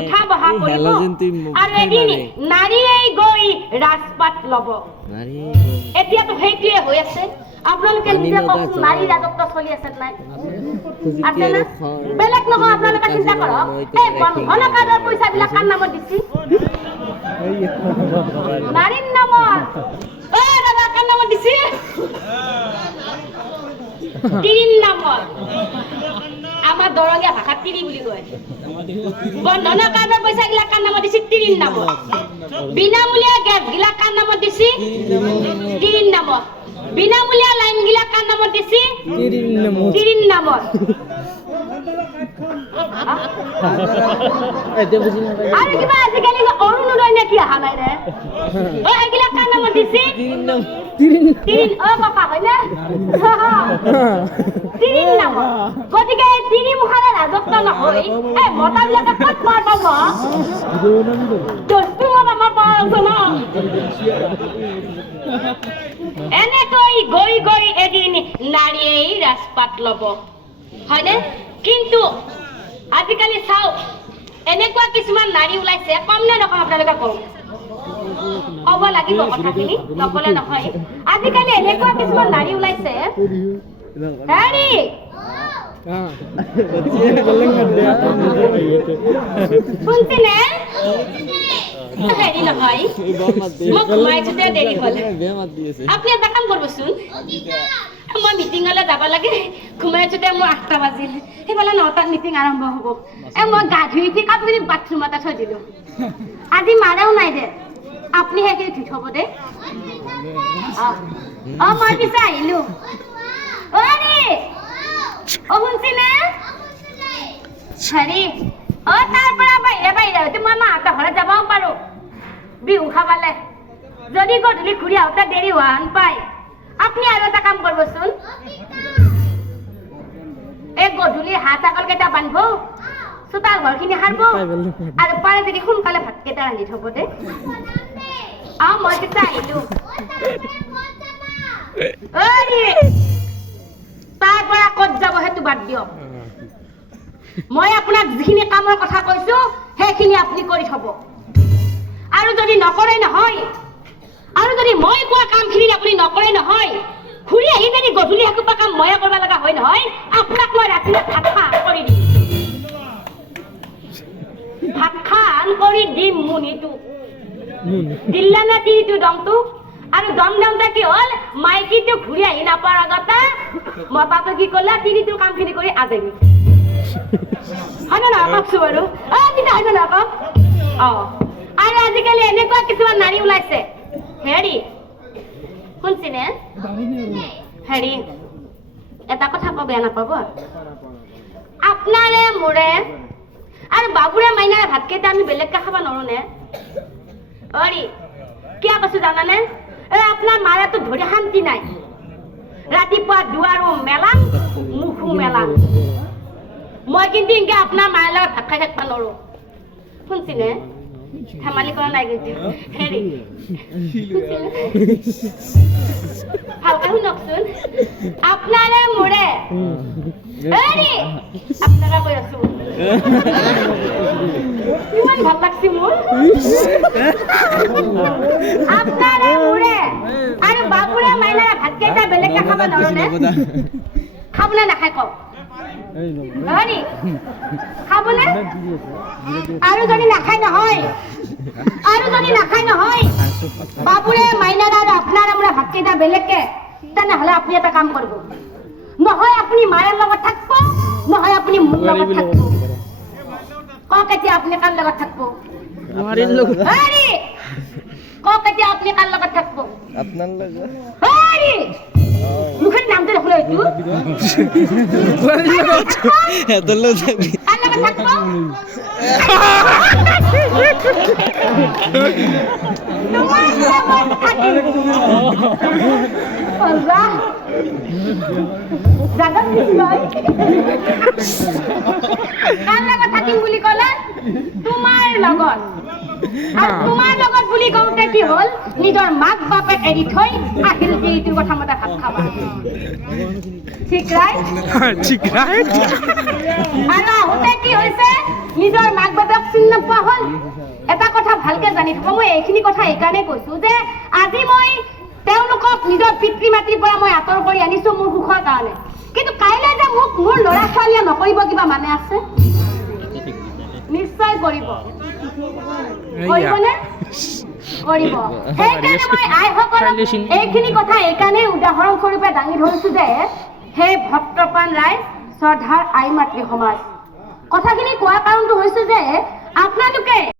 উঠা বহা কৰিব আৰু এদিন নাৰীয়ে গৈ ৰাজপাট ল'ব এতিয়াতো সেইটোৱে হৈ আছে আপোনালোকে নিজে কওকচোন নাৰী ৰাজত্ব চলি আছে নাই আছে না বেলেগ নহয় আপোনালোকে চিন্তা কৰক এই বন্ধন কাৰ্ডৰ পইচাবিলাক কাৰ নামত দিছি নাৰীৰ নামত দাদা কাৰ নামত দিছি তিৰিৰ নামত আমাৰ দৰঙীয়া ভাষাত তিৰি বুলি কয় বন্ধন কাৰ্ডৰ পইচাবিলাক কাৰ নামত দিছি তিৰিৰ নামত বিনামূলীয়া গেছবিলাক কাৰ নামত দিছি তিৰিৰ নামত বিনামূলীয়া লাইনবিলাক কাৰ নামত দিছি তিৰিৰ নামত আৰু কিবা আজিকালি অৰুণোদয় নে কি অহা নাই ৰে এইবিলাক কাৰ নামত দিছি তিৰিৰ ককা হয়নে তিৰিৰ নামত গতিকে এই তিৰি মুখাৰে ৰাজত্ব নহয় এই মতাবিলাকে ক'ত পাৰ পাব তোমাৰ আমাৰ পাৰ আছে ন এনেকৈ গৈ গৈ এদিন নাৰীয়ে ৰাজপাট ল'ব হয়নে কিন্তু আজিকালি চাওক এনেকুৱা কিছুমান নাৰী ওলাইছে কম নে নকম আপোনালোকে কওক ক'ব লাগিব কথাখিনি নকলে নহয় আজিকালি এনেকুৱা কিছুমান নাৰী ওলাইছে হেৰি শুনছিলে হেৰি নহয় মোক সোমাইছোতে দেৰি হ'ল আপুনি এটা কাম কৰিবচোন মই মিটিঙলৈ যাব লাগে ঘুমাইছোতে মোৰ 8টা বাজিল সেইফালে 9টাত মিটিং আৰম্ভ হ'ব মই গা ধুই উঠি কাপোৰ বাথৰুমতে থৈ দিলোঁ আজি মাৰেও নাই দে আপুনি সেইখিনি ধুই থ'ব দে মই পিছে আহিলোঁ শুনছিলে হেৰি তাৰ পৰা বাহিৰে বাহিৰে হয়তো মই মাহঁতৰ ঘৰত যাবও পাৰোঁ বিহু খাবালে যদি গধূলি ঘূৰি আহোঁতে দেৰি হোৱা হেন পায় আপুনি আৰু এটা কাম কৰিবচোন এই গধূলি হাঁহ ছাগল কেইটা বান্ধিব চোতাল ঘৰখিনি সাৰিব আৰু পাৰে যদি সোনকালে ভাতকেইটা ৰান্ধি থ'ব দে মই পিছে আহিলোঁ তাৰ পৰা ক'ত যাব সেইটো বাদ দিয়ক মই আপোনাক যিখিনি কামৰ কথা কৈছো সেইখিনি আপুনি কৰি থ'ব আৰু যদি নকৰে নহয় আৰু যদি মই কোৱা কামখিনি আপুনি নকৰে নহয় ঘূৰি আহি যদি গধূলি এসোপা কাম ময়ে কৰিব লগা হয় নহয় আপোনাক মই ৰাতিলে ভাত খান কৰি দিম ভাত খান কৰি দিম মুনিটো দিলে না তিৰিটো দমটো আৰু দম দমটা কি হ'ল মাইকীটো ঘূৰি আহি নাপাৰ আগতে মতাটো কি কৰিলে তিৰিটোৰ কামখিনি কৰি আজৰি হয়নে নহয় কওকচোন বাৰু তেতিয়া হয়নে নহয় কওক আৰু আজিকালি এনেকুৱা কিছুমান নাৰী ওলাইছে হেৰি শুনছিনে হেৰি এটা কথা কওঁ বেয়া নাপাব আপোনাৰে মোৰে আৰু বাবুৰে মাইনাৰে ভাতকেইটা আমি বেলেগকে খাব নোৱাৰো নে কিয় কৈছো জানানে আপোনাৰ মাৰেতো ধৰি শান্তি নাই ৰাতিপুৱা দুৱাৰো মেলাম মুখো মেলাম মই কিন্তু এনেকে আপোনাৰ মাৰ লগত ভাত খাই থাকিব নোৱাৰো শুনছিনে ধেমালি কৰা নাই কিন্তু হেৰি ভালকে শুনকচোন আপোনাৰে মোৰে আপোনাকে কৈ আছো ইমান ভাল লাগছে মোৰ আপোনাৰে মোৰে আৰু বাবুৰে মাইনাৰে ভাতকেইটা বেলেগকে খাব নোৱাৰো নে খাবনে নাখায় কওক খাবনে আৰু যদি নাখায় নহয় বাবুৰে মাইনাৰে আৰু আপোনাৰ মোৰে ভাতকেইটা বেলেগকে তেনেহ'লে আপুনি এটা কাম কৰিব নহয় আপুনি মায়েৰ লগত থাকব নহয় আপুনি মোৰ লগত থাকব কক এতিয়া আপুনি কার লগত থাকব মারির লগত আরে কক এতিয়া আপুনি কার লগত থাকব আপনার লগত আরে মুখের নাম তো হলো একটু এদল যাবি কার লগত থাকব Allah জাগাত দিছলাই কার লগত থাকিম বুলি কলা তোমাৰ লগত আৰ তোমাৰ লগত বুলি কওঁতে কি হল নিজৰ মাক বাপে এৰি থৈ আহিল যে এইটো কথা মতে ভাত খাবা ঠিক ৰাইট আৰু আহোঁতে কি হৈছে নিজৰ মাক বাপেক এটা কথা ভালকে জানি থব মই এইখিনি কথা এইকাৰণে কৈছো যে আজি মই তেওঁলোকক নিজৰ পিতৃ মাতৃৰ পৰা মই আঁতৰ কৰি আনিছো মোৰ সুখৰ কাৰণে কিন্তু কাইলৈ যে মোক মোৰ ল'ৰা ছোৱালীয়ে নকৰিব কিবা মানে আছে নিশ্চয় কৰিব কৰিবনে কৰিব সেইকাৰণে মই আইসকলক এইখিনি কথা এইকাৰণে উদাহৰণ স্বৰূপে দাঙি ধৰিছো যে হে ভক্তপ্ৰাণ ৰাইজ শ্ৰদ্ধাৰ আই মাতৃ সমাজ কথাখিনি কোৱাৰ কাৰণটো হৈছে যে আপোনালোকে